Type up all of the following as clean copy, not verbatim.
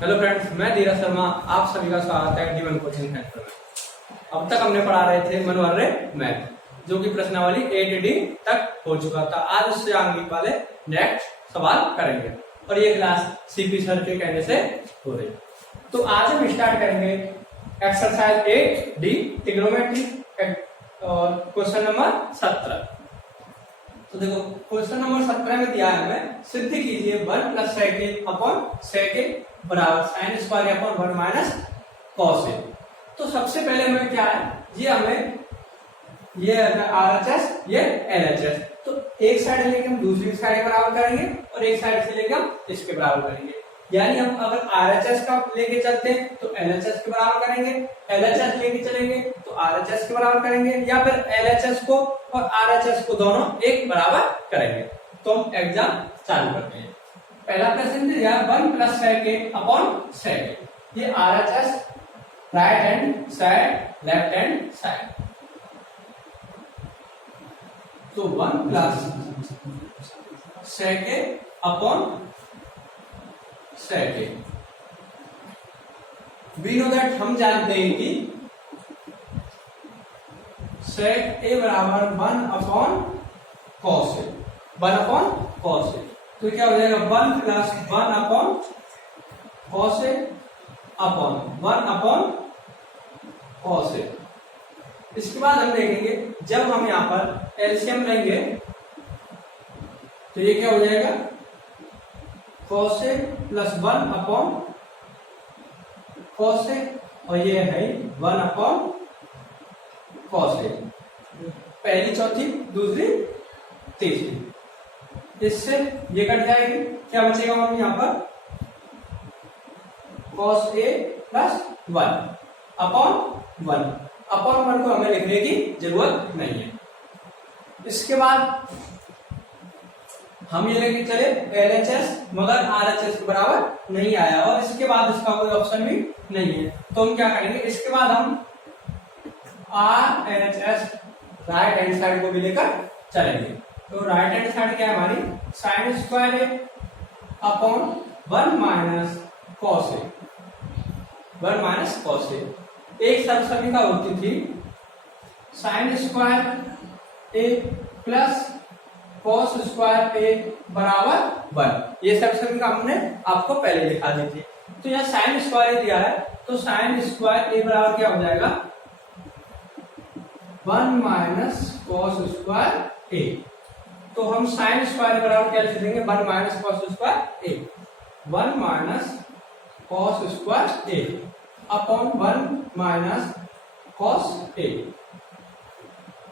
Hello friends, मैं धीरज शर्मा। आप सभी का स्वागत है D1 कोचिंग सेंटर में। अब तक हमने पढ़ा रहे थे मनोवर्य मैथ, जो कि प्रश्नावली A से D तक हो चुका था। आज उससे आंगिक वाले नेक्स्ट सवाल करेंगे और ये क्लास CP सर के कहने से हो रही। तो आज हम स्टार्ट करेंगे एक्सरसाइज 8D ट्रिग्नोमेट्री और क्वेश्चन नंबर 17। तो देखो क्वेश्चन नंबर 17 में दिया है हमें, सिद्ध कीजिए 1 + सेक अपॉन सेक बराबर sine square upon 1 minus cos A. तो सबसे पहले हमें क्या है, ये हमें ये RHS ये LHS, तो एक साइड लेके हम दूसरी साइड के बराबर करेंगे और एक साइड से लेके हम इसके बराबर करेंगे। यानी हम अगर RHS का लेके चलते हैं तो LHS के बराबर करेंगे, LHS लेके चलेंगे तो RHS के बराबर करेंगे, या फिर LHS को और RHS को दोनों एक बराबर करेंगे। तो हम एग्जाम चालू करते हैं। पहला प्रश्न दिया 1 + सेक अपॉन सेक। ये RHS right hand side left hand side, तो 1 + sec upon sec. We know that, हम जानते हैं कि सेक ए बराबर 1 upon cos A, 1 upon cos A. तो क्या हो जाएगा 1 + 1 upon cos A upon 1 upon cos A. इसके बाद हम देखेंगे जब हम यहां पर एलसीएम लेंगे तो ये क्या हो जाएगा कॉस ए + 1 अपॉन कॉस ए, और ये है 1 अपॉन कॉस ए। पहली चौथी दूसरी तीसरी, इससे ये कट जाएगी। क्या बचेगा हम यहाँ पर cos A + 1 अपॉन 1 अपॉन 1 को हमें लिखने की जरूरत नहीं है। इसके बाद हम ये लेके चले LHS, मगर RHS के बराबर नहीं आया और इसके बाद इसका कोई ऑप्शन भी नहीं है। तो हम क्या करेंगे, इसके बाद हम RHS राइट हैंड साइड को भी लेकर चलेंगे। तो राइट हैंड साइड क्या है हमारी, sign square A upon 1 minus cos A, 1 minus cos ए। एक सरसमीका होती थी sign square A plus cos square A बराबर 1। ये सरसमीका हमने आपको पहले दिखा दी थी। तो यहाँ साइन स्क्वायर दिया है, तो साइन स्क्वायर ए बराबर क्या हो जाएगा 1 माइनस कॉस स्क्वायर ए। तो हम साइन स्क्वायर बराबर क्या लिख देंगे 1 माइनस कॉस स्क्वायर ए, 1 माइनस कॉस स्क्वायर ए अपॉन 1 माइनस कॉस ए।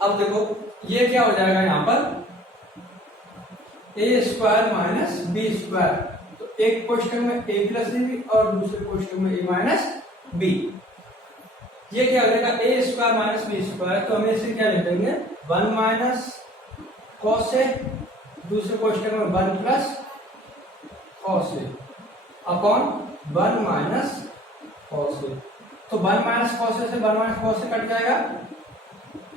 अब देखो ये क्या हो जाएगा यहाँ पर ए स्क्वायर माइनस बी स्क्वायर। तो एक क्वेश्चन में a + b और दूसरे क्वेश्चन में a माइनस b। ये क्या हो जाएगा A square minus B square. तो हमें इसे क्या लिख देंगे 1 माइनस कॉस ए, दूसरे क्वेश्चन में 1 + cos A upon 1 minus cos A. तो 1 माइनस कॉस ए से 1 माइनस कॉस ए कट जाएगा।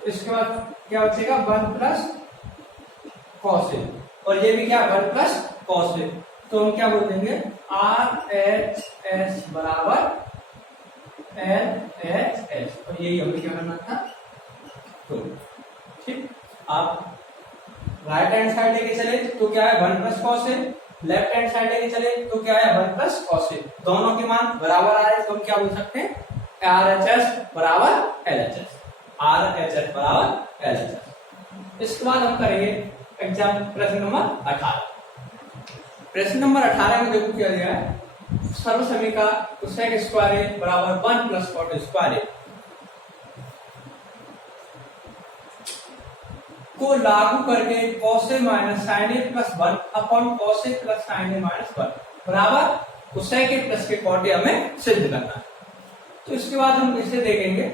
इसके बाद क्या बचेगा 1 + कॉस ए, और ये भी क्या 1 + कॉस ए। तो हम क्या बोल देंगे RHS बराबर LHS, और यही हमें क्या करना था। तो ठीक, आप राइट हैंड साइड लेके चले तो क्या है 1 + cos A, left hand side लेके चले तो क्या है 1 + कॉस ए। दोनों के मान बराबर आ रहे तो हम क्या बोल सकते हैं RHS बराबर LHS, RHS बराबर LHS। इसके बाद हम करेंगे एग्जाम प्रश्न नंबर 18। प्रश्न नंबर 18 में देखो क्या दिया है, सर्वसमीका सेक स्क्वायर ए बराबर 1 + कॉट स्क्वायर ए को लागू करके cos a minus sine A + 1 upon cos a + sine A - 1 बराबर सेक ए + के कॉट ए हमें सिद्ध करना है। तो इसके बाद हम इसे देखेंगे।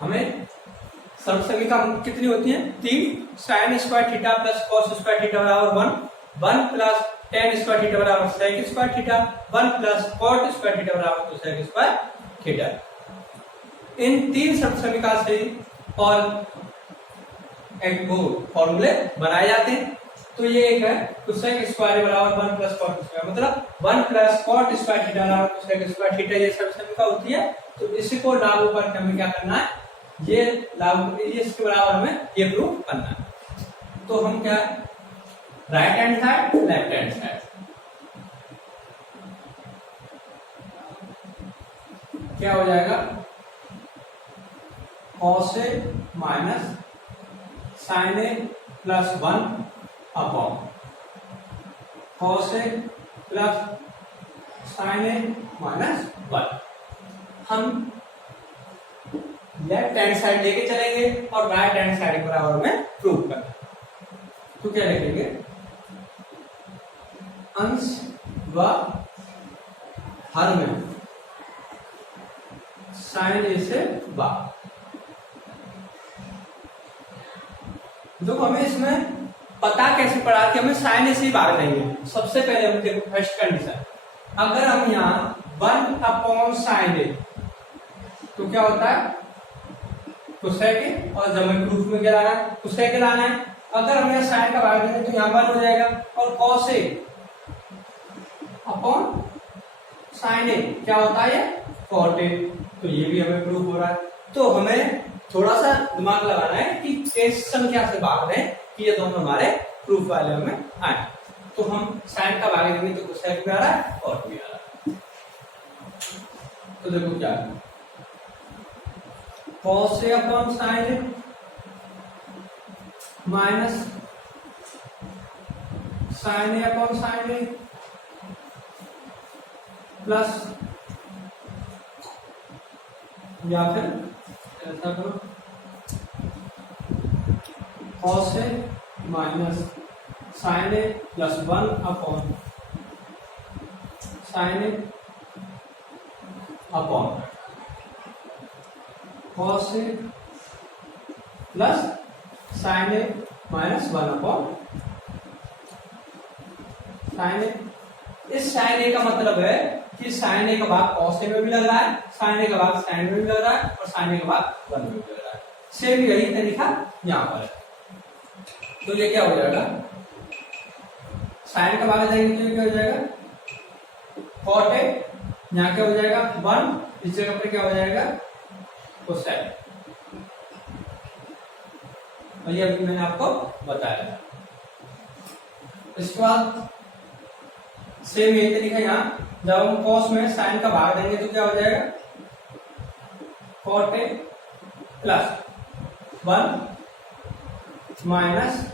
हमें सर्वसमीका कितनी होती है 3। Sine square theta + cos square theta बराबर 1, 1 + tan स्क्वायर थीटा बराबर sec square theta, 1 + cot square theta बराबर सेक स्क्वायर थीटा। इन 3 शब्द समीका से और एक वो फॉर्मूले बनाए जाते हैं। तो ये एक है कोसेक स्क्वायर बराबर 1 प्लस कॉट स्क्वायर, मतलब 1 प्लस कॉट स्क्वायर थीटा बराबर कोसेक स्क्वायर थीटा, ये सब समीका होती है। तो इसको लागू करके हमें क्या करना है, ये लागू इसके बराबर हमें ये प्रूव करना है। तो हम क्या, right hand side left hand side क्या हो जाएगा, cos A minus sine A plus 1 upon cos A plus sign A minus 1। हम लेफ्ट हैंड साइड लेके चलेंगे और राइट हैंड साइड के बराबर में प्रूव करना। तो क्या लिखेंगे, अंश व हर में साइन ए से भाग। जो हमें इसमें पता कैसे पड़ा कि हमें साइन ए से ही भाग देंगे। सबसे पहले हम देखो फर्स्ट कंडीशन, अगर हम यहाँ 1 अपॉन साइन ए, तो क्या होता है कोसेक ए, और जब हमें प्रूफ में क्या लाना है, कोसेक ए लाना है। अगर हम यहाँ साइन का भाग देंगे तो यहाँ 1 हो जाएगा, और कॉस ए अपॉन साइन ए क्या होता है, कॉट ए। तो ये भी हमें प्रूफ हो रहा है। तो हमें थोड़ा सा दिमाग लगाना है कि किस संख्या से भाग दें कि ये दोनों हमारे प्रूफ वाले में आए। तो हम साइन का भाग देंगे तो कोसेक भी आ रहा है, कॉट भी आ रहा है। तो देखो क्या है, cos A upon sine A minus sine A upon sine A plus, या फिर ऐसा करो cos A minus sine A plus 1 upon sine A upon cos A plus sign A minus 1 upon sine ए। इस साइन ए का मतलब है कि sign ए का भाग कॉस ए में भी लग रहा है, साइन ए का भाग साइन में भी लग रहा है, और साइन ए का भाग 1 में भी लग रहा है। सेम यही तरीका यहाँ पर है। तो ये क्या हो जाएगा, साइन का भाग देंगे तो क्या हो जाएगा, कॉट ए, यहाँ क्या हो जाएगा 1, इस जगह पर क्या हो जाएगा कोसेक। और ये अभी मैंने आपको बताया। इसके बाद सेम यही तरीका यहाँ, जब हम कॉस में साइन का भाग देंगे तो क्या हो जाएगा, cot A plus 1 minus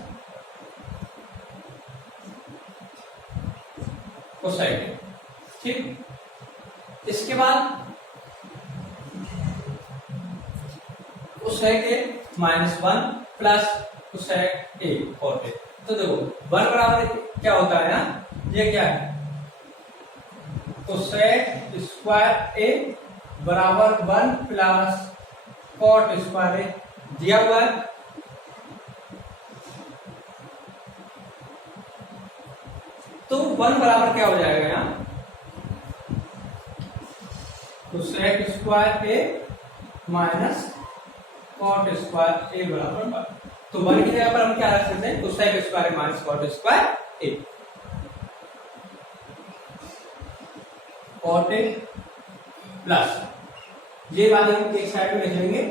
cosec. ठीक, इसके बाद cosec A minus 1 plus cosec A cot A. तो देखो 1 बराबर क्या होता है ना, ये क्या है, कोसेक स्क्वायर ए बराबर 1 प्लस कॉट स्क्वायर ए दिया हुआ है। तो 1 बराबर क्या हो जाएगा यहाँ, cosec square A minus cot square A बराबर 1। तो 1 की जगह पर हम क्या रख सकते हैं, cosec square A minus cot square A. Cot A plus, ये वाले हम एक साइड में लिख लेंगे,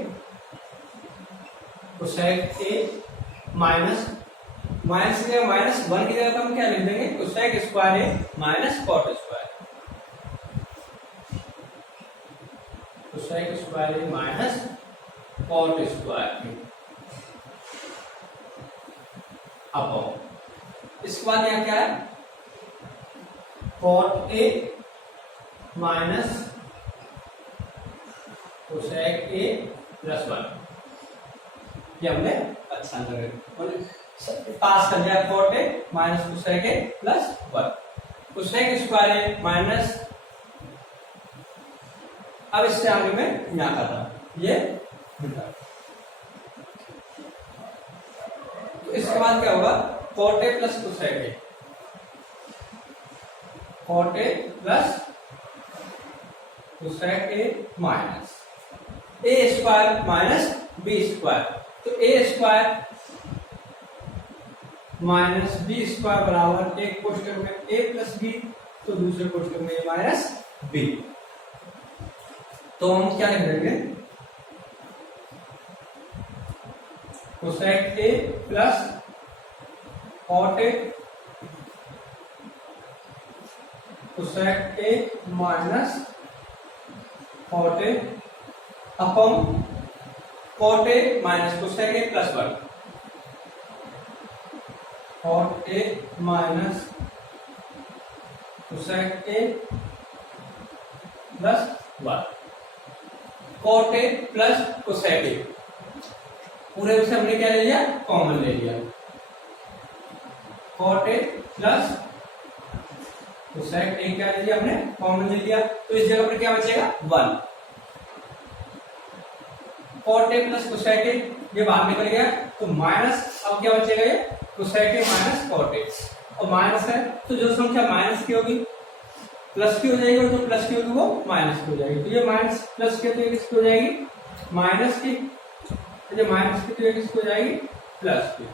कोसेक ए माइनस माइनस की जगह माइनस 1 की जगह हम क्या लिख देंगे, cosec square A minus cot square, cosec square A minus cot square upon. इसके बाद यहाँ क्या है, cot A minus cosec A plus 1। ये हमने अच्छा पास कर दिया, cot A minus cosec A plus 1, cosec square A minus, अब इससे आगे में यहाँ कर रहा ये मिटा। तो इसके बाद क्या होगा, cot A plus cosec A, cot A plus cosec A minus A square minus B square, तो A square minus B square बराबर एक कोष्टक में ए प्लस बी, तो दूसरे कोष्टक में ए माइनस बी। तो हम क्या लिख देंगे, cosec A plus cot A, cosec A minus cot A upon cot A minus cosec A plus 1, cot A minus cosec A plus 1, cot A plus cosec A, पूरे में से हमने क्या ले लिया, कॉमन ले लिया, cot A plus cosec A क्या ले लिया हमने, कॉमन ले लिया, तो इस जगह पर क्या बचेगा 1, cot A plus cosec A ये बाहर निकल गया, तो माइनस, अब क्या बचेगा ये cosec A minus cot A, और माइनस है तो जो संख्या माइनस की होगी प्लस की हो जाएगी, और जो प्लस की होगी वो माइनस की हो जाएगी, तो ये माइनस प्लस की तो ये किसकी हो जाएगी माइनस की, तो माइनस की तो ये किसकी हो जाएगी प्लस की,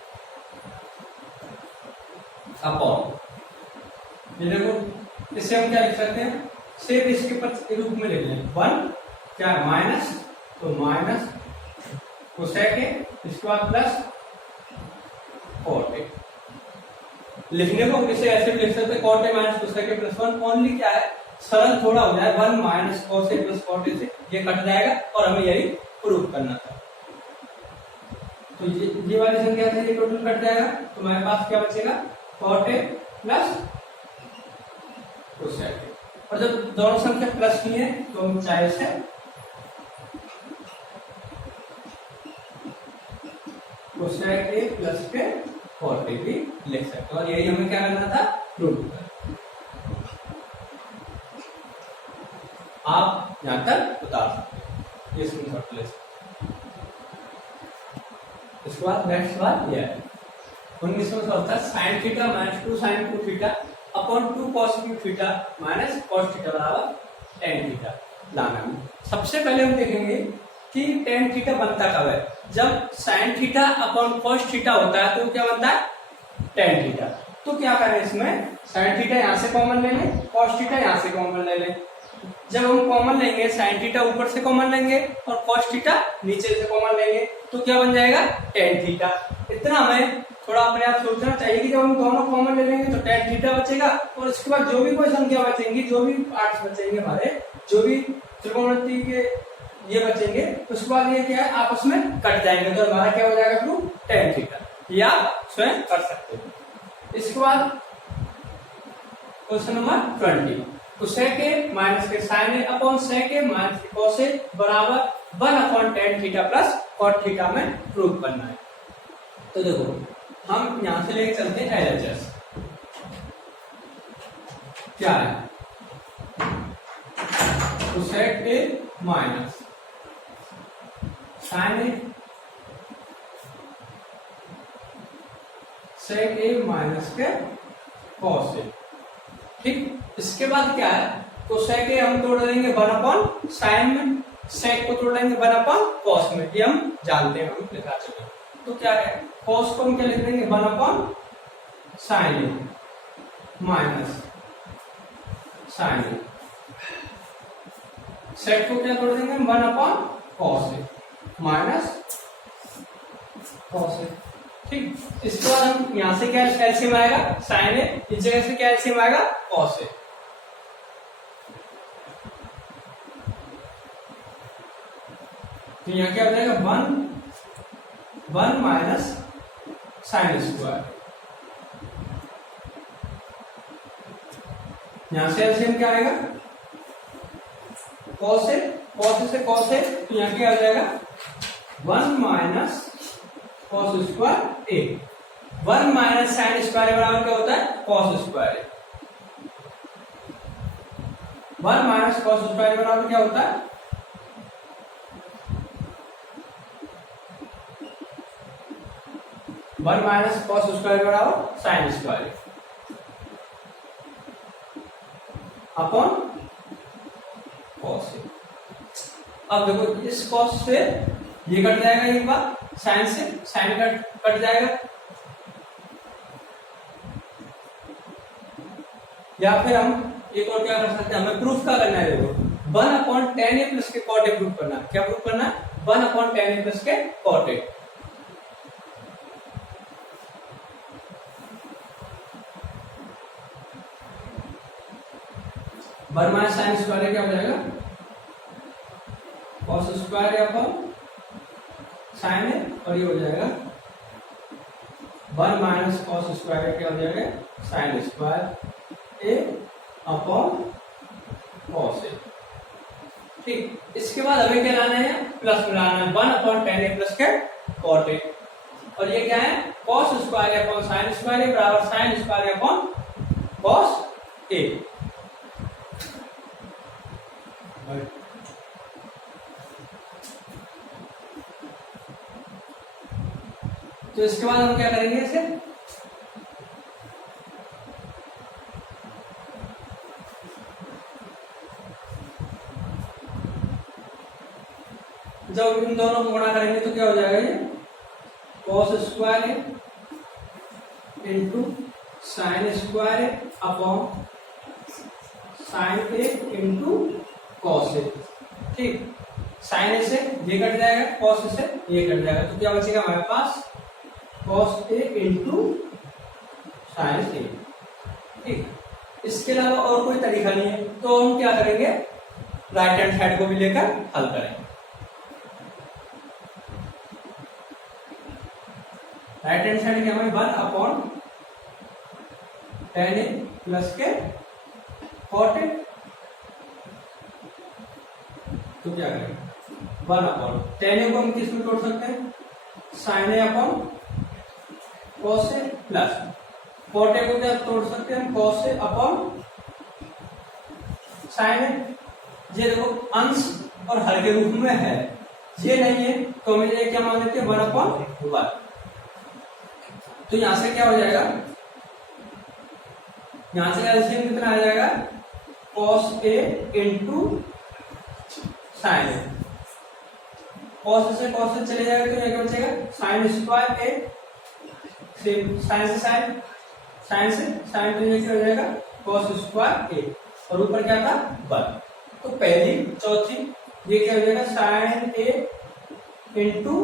अपॉन ये देखो इससे हम क्या लिख सकते हैं, सिर्फ इसके रूप में लिख लें 1 क्या है माइनस, तो माइनस कोसेक ए, इसके बाद प्लस कॉट ए, लिखने को इसे ऐसे भी लिख सकते हैं cot A minus cosec A plus 1, only क्या है सरल थोड़ा हो जाए 1 minus cos A plus cot A से ये कट जाएगा, और हमें यही प्रूव करना था, तो ये वाली संख्या से ये टोटल कट जाएगा, तो हमारे पास क्या बचेगा cot A plus cosec A, और जब दोनों संख्या प्लस की है तो हम चाहे से कोसेक ए प्लस के कॉट ए भी लिख सकते हैं, और यही हमें क्या करना था प्रूव करना। आप यहां तक बता सकते हैं, ये स्क्रीनशॉट ले सकते। इसके बाद नेक्स्ट बात यह है 19वां सवाल था sine theta minus 2 sine 2 theta upon 2 cos cube theta minus cos theta बराबर tan थीटा लाना है। सबसे पहले हम देखेंगे कि tan थीटा बनता कब है, जब sine theta upon cos theta होता है तो क्या बनता है tan थीटा। तो क्या करें इसमें, साइन थीटा यहाँ से कॉमन ले लें, कॉस थीटा यहाँ से कॉमन ले लें। जब हम कॉमन लेंगे साइन थीटा ऊपर से कॉमन लेंगे और कॉस थीटा नीचे से कॉमन लेंगे, तो क्या बन जाएगा tan थीटा। इतना हमें थोड़ा अपने आप सोचना चाहिए कि जब हम दोनों कॉमन ले लेंगे तो tan थीटा बचेगा, और इसके बाद जो भी कोई संख्या बचेंगी, जो भी पार्ट्स बचेंगे हमारे, जो भी त्रिकोणमिति के ये बचेंगे, उसके बाद ये क्या है आपस में कट जाएंगे, तो हमारा क्या हो जाएगा फिर tan थीटा। ये आप स्वयं कर सकते हो। इसके बाद क्वेश्चन नंबर 20, तो sec a माइनस के sine A upon sec a minus के cos a बराबर 1 upon tan theta plus cot theta में प्रूव करना है। तो देखो हम यहां से लेके चलते हैं LHS क्या है, तो sec a minus sine A sec a minus के cos a, ठीक। इसके बाद क्या है, तो sec a हम तोड़ देंगे 1 अपॉन साइन में, sec को तोड़ देंगे 1 अपॉन cos में, ये हम जानते हैं, हम लिखा चुके हैं। तो क्या है cos को हम क्या लिख देंगे 1 upon sine A minus sine A, sec को क्या तोड़ देंगे 1 अपॉन cos ए माइनस cos ए, ठीक। इसके बाद हम यहां से क्या एलसीएम आएगा साइन ए, इस जगह से क्या एलसीएम आएगा cos ए, तो यहाँ क्या हो जाएगा 1 माइनस साइन स्क्वायर, यहां से एलसीएम क्या आएगा cos ए, cos ए से cos ए, तो यहाँ क्या आ जाएगा 1 माइनस cos स्क्वायर ए, 1 माइनस साइन स्क्वायर बराबर क्या होता है cos square, 1 minus cos square बराबर क्या होता है 1 माइनस कॉस स्क्वायर बराबर साइन स्क्वायर अपॉन कॉस। अब देखो इस कॉस से ये कट जाएगा, एक बार साइन से साइन कट जाएगा, या फिर हम एक और क्या कर सकते हैं, हमें प्रूफ क्या करना है, देखो 1/tan प्लस के कॉट ए प्रूफ करना है। क्या प्रूफ करना है? 1/tan प्लस के cot A. One minus sine square क्या हो जाएगा, cos square upon sine A, और ये हो जाएगा 1 माइनस कॉस स्क्वायर क्या हो जाएगा, साइन स्क्वायर ए अपॉन कॉस ए। ठीक, इसके बाद हमें क्या लाना है, प्लस में लाना है 1/tan ए प्लस के कॉट ए, और ये क्या है, cos square upon sine square A बराबर sine square upon cos A. तो इसके बाद हम क्या करेंगे, इसे जब इन दोनों को गुणा करेंगे तो क्या हो जाएगा, ये cos square A into sine square A upon sine A into cos A. ठीक, साइन से ये कट जाएगा, कॉस से ये कट जाएगा, तो क्या बचेगा हमारे पास, कॉस ए इंटू साइन ए। ठीक, इसके अलावा और कोई तरीका नहीं है, तो हम क्या करेंगे, राइट हैंड साइड को भी लेकर हल करेंगे। राइट हैंड साइड क्या हमें 1/tan ए प्लस के कॉट ए, तो क्या करेंगे 1/tan ए को हम किस में तोड़ सकते हैं, sine A upon cos A, plus cot A को क्या तोड़ सकते हैं हम, cos A upon sine A. ये देखो अंश और हर के रूप में है, ये नहीं है तो हमें ये क्या मान लेते हैं 1/1। तो यहां से क्या हो जाएगा, यहां से एलसीएम कितना आ जाएगा, cos A into sine A, cos से चले जाएगा तो ये क्या बचेगा, साइन स्क्वायर ए, साइन से साइन, साइन से साइन, तो ये क्या हो जाएगा, कॉस स्क्वायर ए, और ऊपर क्या था 1। तो पहली चौथी ये क्या हो जाएगा, sign A into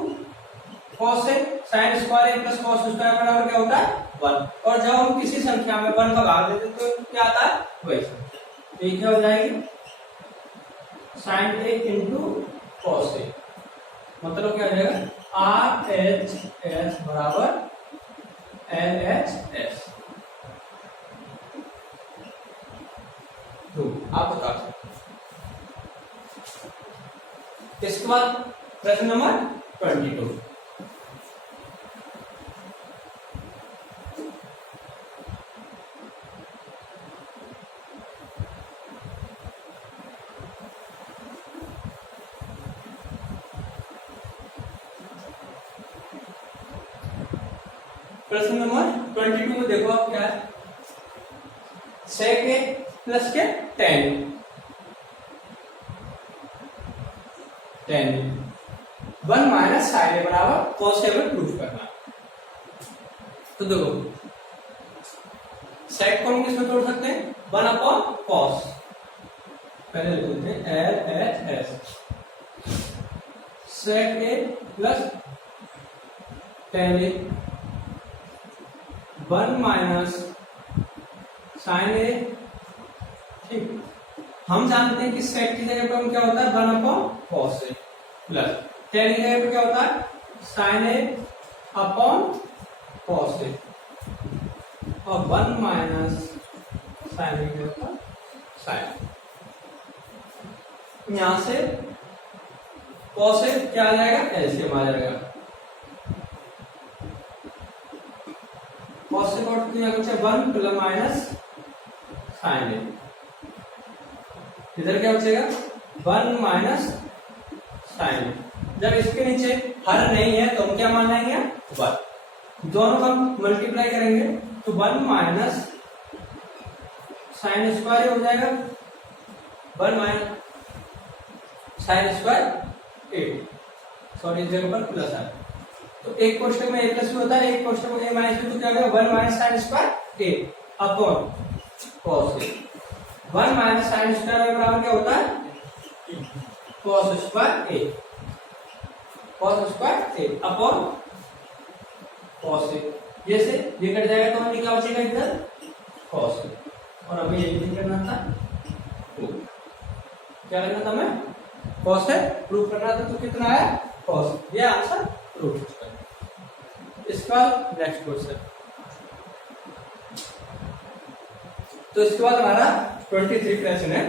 cos A, sign square A plus cos square बराबर क्या होता है 1, और जब हम किसी संख्या में 1 का भाग देते तो क्या आता है वही। तो ये क्या हो जाएगी, sign A into cos A, मतलब क्या हो जाएगा, आर एच एस बराबर एल एच एस। आप बता सकते। इसके बाद प्रश्न नंबर 22। प्रश्न नंबर 22 में देखो आप क्या है, सेक ए प्लस के tan 1 माइनस साइन ए बराबर कॉस ए में प्रूफ करना। तो देखो सेक को हम किसमें तोड़ सकते हैं, 1/cos, पहले लिख देते हैं L H S, sec A plus tan A 1 minus sine ए। ठीक, हम जानते हैं कि सेक की जगह पर हम क्या होता है 1/cos ए, प्लस tan की जगह पर क्या होता है साइन ए अपॉन कॉस ए, और 1 माइनस साइन ए क्या होता है साइन। यहां से कॉस ए क्या आ जाएगा, एलसीएम आ जाएगा, कॉस से कॉट किया बच्चा 1 प्लस माइनस साइन ए, इधर क्या बचेगा 1 माइनस साइन। जब इसके नीचे हर नहीं है तो हम क्या मान लेंगे 1, दोनों का मल्टीप्लाई करेंगे तो 1 माइनस साइन स्क्वायर हो जाएगा, 1 माइनस साइन स्क्वायर ए, सॉरी इस जगह पर प्लस है, तो एक कोष्टक में ए प्लस बी होता है, एक कोष्टक में ए माइनस बी, तो क्या होगा 1 minus sine square A upon cos A. 1 minus sine square A बराबर क्या होता है कॉस स्क्वायर ए, कॉस स्क्वायर ए अपॉन कॉस ए। जैसे ये कट जाएगा तो हमें क्या बचेगा इधर कॉस ए, और हमें ये भी करना था, क्या करना था हमें कॉस ए प्रूव करना था, तो कितना है कॉस, ये आंसर प्रूव है। इसका नेक्स्ट क्वेश्चन, तो इसके बाद हमारा 23 क्वेश्चन है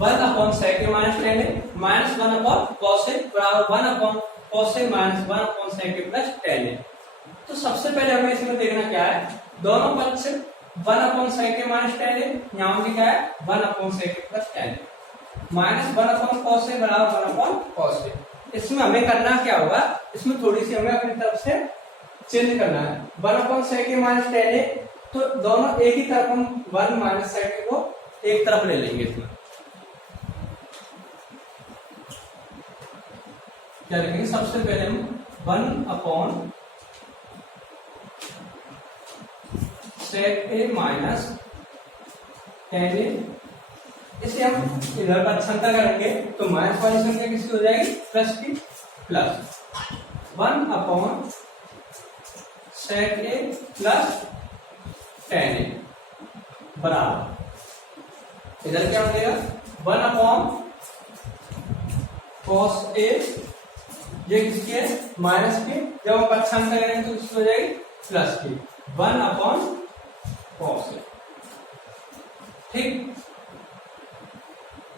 1 upon sec A minus tan A minus 1 upon cos ए बराबर 1 upon cos A minus 1 upon sec A plus tan A. तो सबसे पहले हमें इसमें देखना क्या है, दोनों पक्ष 1 upon sec A minus tan ए, यहाँ भी क्या है 1 upon sec A plus tan A, minus 1 upon cos ए बराबर 1 अपॉन कॉस ए। इसमें हमें करना क्या होगा, इसमें थोड़ी सी हमें अपनी तरफ से चेंज करना है। 1 upon sec A minus tan A, तो दोनों एक ही तरफ हम 1 माइनस सेक ए को एक तरफ ले लेंगे। इसमें क्या लिखेंगे, सबसे पहले हम 1 upon sec A minus tan ए, इसे हम इधर पर संख्या करेंगे तो माइनस वाली संख्या किसकी हो जाएगी प्लस की, plus 1 upon sec A plus tan ए बराबर, इधर क्या हो जाएगा 1 अपॉन कॉस ए, ये किसकी है माइनस की, जब हम पक्षांतर करेंगे तो किसकी हो जाएगी प्लस की, 1 अपॉन कॉस ए। ठीक,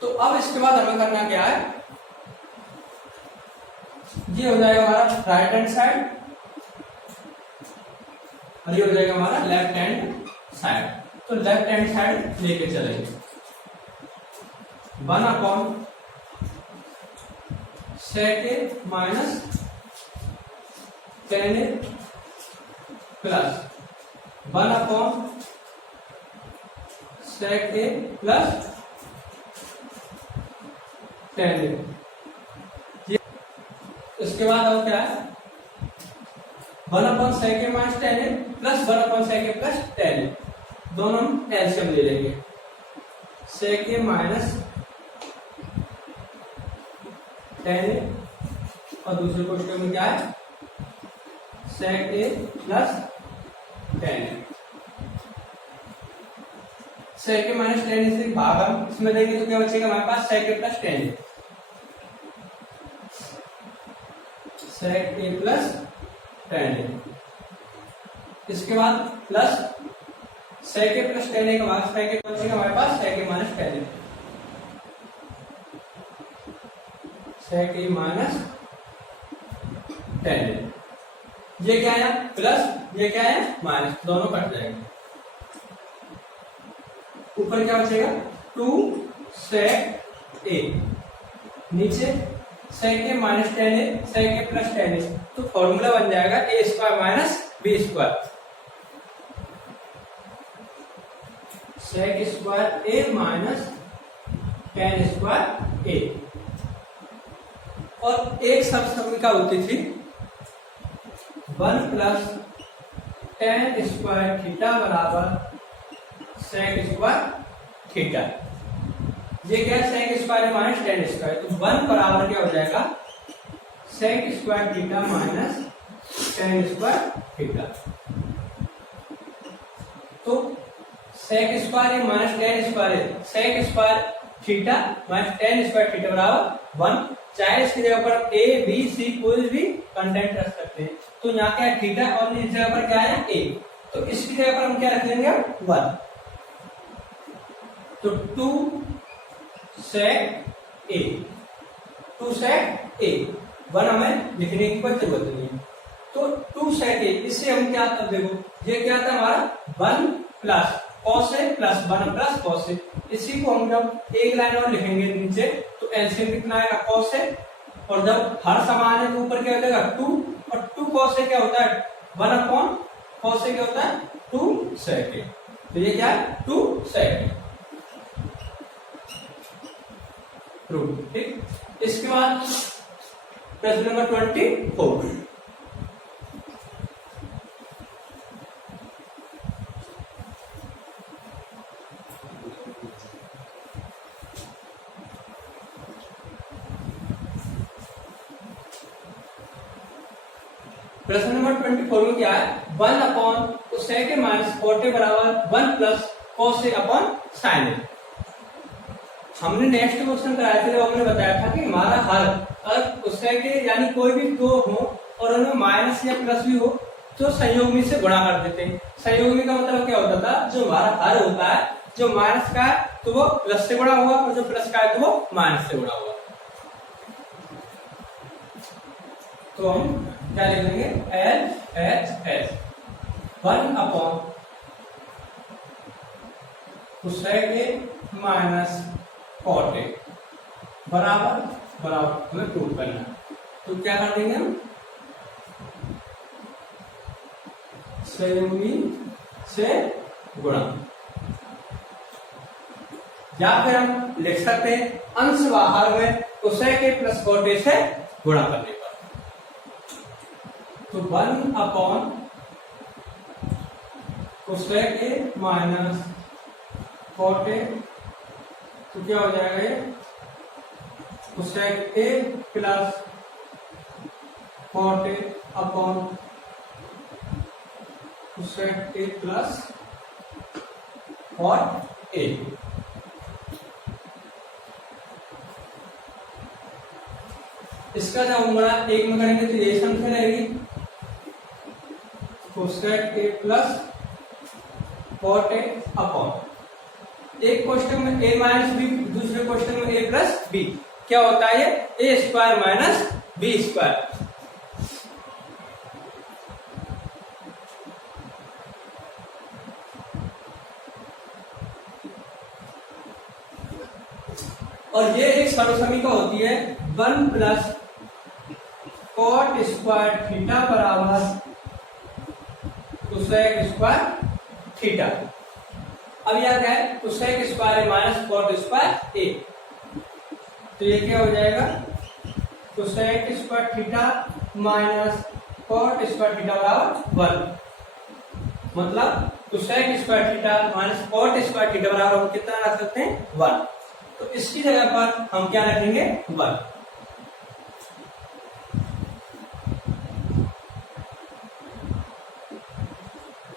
तो अब इसके बाद हमें करना क्या है, ये हो जाएगा हमारा राइट हैंड साइड और ये हो जाएगा हमारा लेफ्ट हैंड साइड। तो लेफ्ट हैंड साइड लेके चलेंगे 1 upon sec A minus tan A plus 1 upon sec A plus tan ए। इसके बाद अब क्या है 1 upon sec A minus tan A plus 1 upon sec A plus tan ए, दोनों हम एलसीएम ले लेंगे, सेक ए माइनस टेन ए और दूसरे क्वेश्चन में क्या है सेक A plus tan A. Sec A minus tan ए से भाग हम इसमें देंगे तो क्या बचेगा हमारे पास सेक A plus tan A, sec A plus tan ए। इसके बाद plus sec A plus tan ए का भाग सेक ए बचेगा हमारे पास सेक A minus tan A, sec A minus tan ए। ये क्या है प्लस, ये क्या है माइनस, दोनों कट जाएंगे। ऊपर क्या बचेगा 2 सेक ए, नीचे sec A minus tan A sec A plus tan A, तो फॉर्मूला बन जाएगा A square minus B square, sec square A minus tan square A. और एक सब समीकरण होती थी 1 प्लस टेन स्क्वायर थीटा बराबर सेक स्क्वायर थीटा। ये क्या है sec square minus tan square, तो 1 बराबर क्या हो जाएगा sec square theta minus tan square theta. तो sec square minus tan square, sec square theta minus tan square theta बराबर 1। चाहे इसकी जगह पर ए बी सी कोई भी कंटेंट रख सकते हैं, तो यहाँ क्या है थीटा और इस जगह पर क्या है ए, तो इसकी जगह पर हम क्या रख लेंगे 1। तो 2 सेक ए, 2 सेक ए, 1 हमें लिखने की कोई जरूरत नहीं है। तो 2 सेक ए, इससे हम क्या कर देखो ये क्या था हमारा 1 plus cos A plus 1 plus cos A, इसी को हम जब एक लाइन और लिखेंगे नीचे तो एलसीएम कितना आएगा कॉस ए, और जब हर समान है तो ऊपर क्या हो जाएगा 2, और 2 कॉस ए क्या होता है 1 अपॉन कॉस ए क्या होता है 2 सेक ए, तो ये क्या है 2 सेक ए। प्रूफ। ठीक, इसके बाद प्रश्न नंबर 24। प्रश्न नंबर 24 में क्या है, 1 अपॉन कोसेक माइनस कॉट बराबर 1 प्लस कॉस अपॉन साइन ए। हमने नेक्स्ट क्वेश्चन कराया था, जब हमने बताया था कि हमारा हर अगर कोसेक यानी कोई भी दो हो और उनमें माइनस या प्लस भी हो तो संयोगी से गुणा कर देते हैं। संयोगी का मतलब क्या होता था, जो हमारा हर होता है जो माइनस का है तो वो प्लस से गुणा हुआ और जो प्लस का है तो वो माइनस से गुणा हुआ। तो हम क्या लिखेंगे, L H S 1 upon cosec minus cot बराबर बराबर हमें प्रूव करना है। तो क्या कर देंगे हम, संयोगी से गुणा, या फिर हम लिख सकते हैं अंश बाहर में कोसेक प्लस कॉट से गुणा करने पर। तो 1 अपॉन कोसेक माइनस कॉट तो क्या हो जाएगा, ये cosec A plus cot upon cosec A plus cot A. इसका जब हम गुणा एक में करेंगे तो ये संख्या रहेगी cosec A plus cot A upon, एक क्वेश्चन में ए माइनस बी, दूसरे क्वेश्चन में ए प्लस बी। क्या होता है ये, A square minus B square. और ये एक सर्वसमीका होती है 1 प्लस कॉट स्क्वायर थीटा बराबर कोसेक स्क्वायर थीटा। अब यह क्या है, cosec square minus cot square A, तो ये क्या हो जाएगा, cosec square theta minus cot square theta बराबर 1। मतलब cosec square theta minus cot square theta बराबर हम कितना रख सकते हैं, 1। तो इसकी जगह पर हम क्या रखेंगे, 1।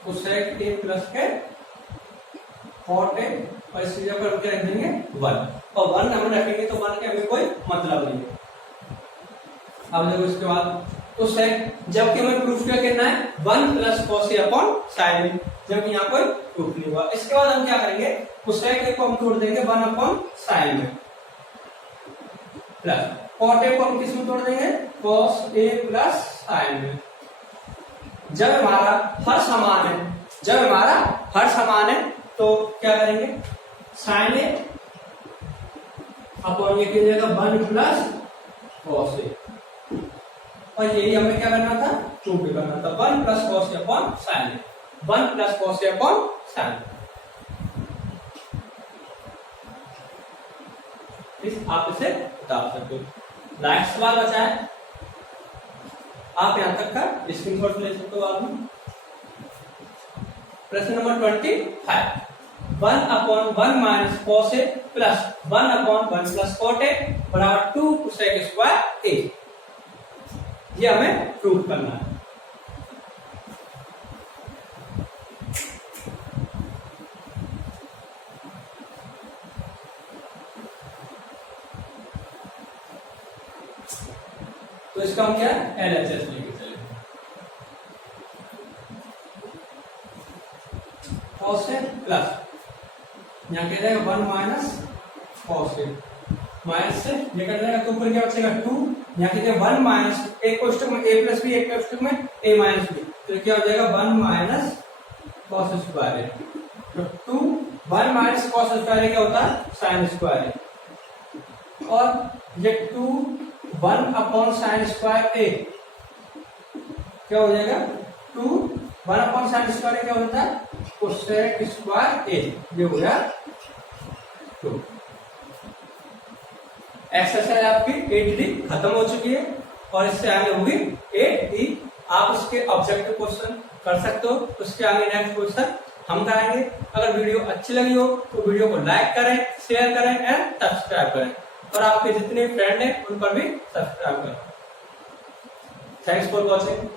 कोसेक ए प्लस के कॉट ए, और इसकी जगह पर क्या रख देंगे, 1। और 1 हम रखेंगे तो 1 के हमें कोई मतलब नहीं है। अब देखो इसके बाद कोसेक, जबकि हमें प्रूफ क्या करना है, 1 plus cos A upon sine ए, जबकि यहाँ कोई प्रूफ नहीं हुआ। इसके बाद हम क्या करेंगे, कोसेक ए को हम तोड़ देंगे 1 अपॉन साइन में, प्लस कॉट ए को हम किस में तोड़ देंगे, कॉस ए प्लस साइन में। जब हमारा हर समान है, जब हमारा हर समान है तो क्या करेंगे, साइन ए अपॉन ये की जगह 1 प्लस कॉस ए, और यही हमें क्या करना था, प्रूव करना था, 1 plus cos A upon sine A, 1 plus cos A upon sign. आप इसे बता सकते हो। लास्ट सवाल बचा है, आप यहां तक का स्क्रीनशॉट ले सकते हो बाद में। प्रश्न number 25, 1 upon 1 minus cos A plus 1 upon 1 plus cot A बराबर 2 कोसेक स्क्वायर ए, ये हमें प्रूव करना है। तो इसका हम क्या LHS लेके चलेंगे, कॉस ए प्लस यहाँ कह जाएगा 1 माइनस कॉस ए, माइनस से लेकर जाएगा तो ऊपर क्या बचेगा 2, यहाँ कह जाएगा 1 माइनस, एक कोष्टक में a प्लस बी, एक कोष्टक में a माइनस बी, तो क्या हो जाएगा 1 माइनस कॉस स्क्वायर ए, तो 2 1 माइनस कॉस स्क्वायर ए क्या होता है, साइन स्क्वायर ए, और ये 2 1 अपॉन साइन स्क्वायर ए क्या हो जाएगा, 2 1 अपॉन साइन स्क्वायर ए क्या होता है, कोसेक स्क्वायर ए, ये हो गया 2। एक्सरसाइज आपकी 8D खत्म हो चुकी है और इससे आगे होगी 8E। आप उसके ऑब्जेक्टिव क्वेश्चन कर सकते हो, उसके आगे नेक्स्ट क्वेश्चन हम कराएंगे। अगर वीडियो अच्छी लगी हो तो वीडियो को लाइक करें, शेयर करें एंड सब्सक्राइब करें और आपके जितने फ्रेंड हैं उन पर भी सब्सक्राइब करें। Thanks for watching.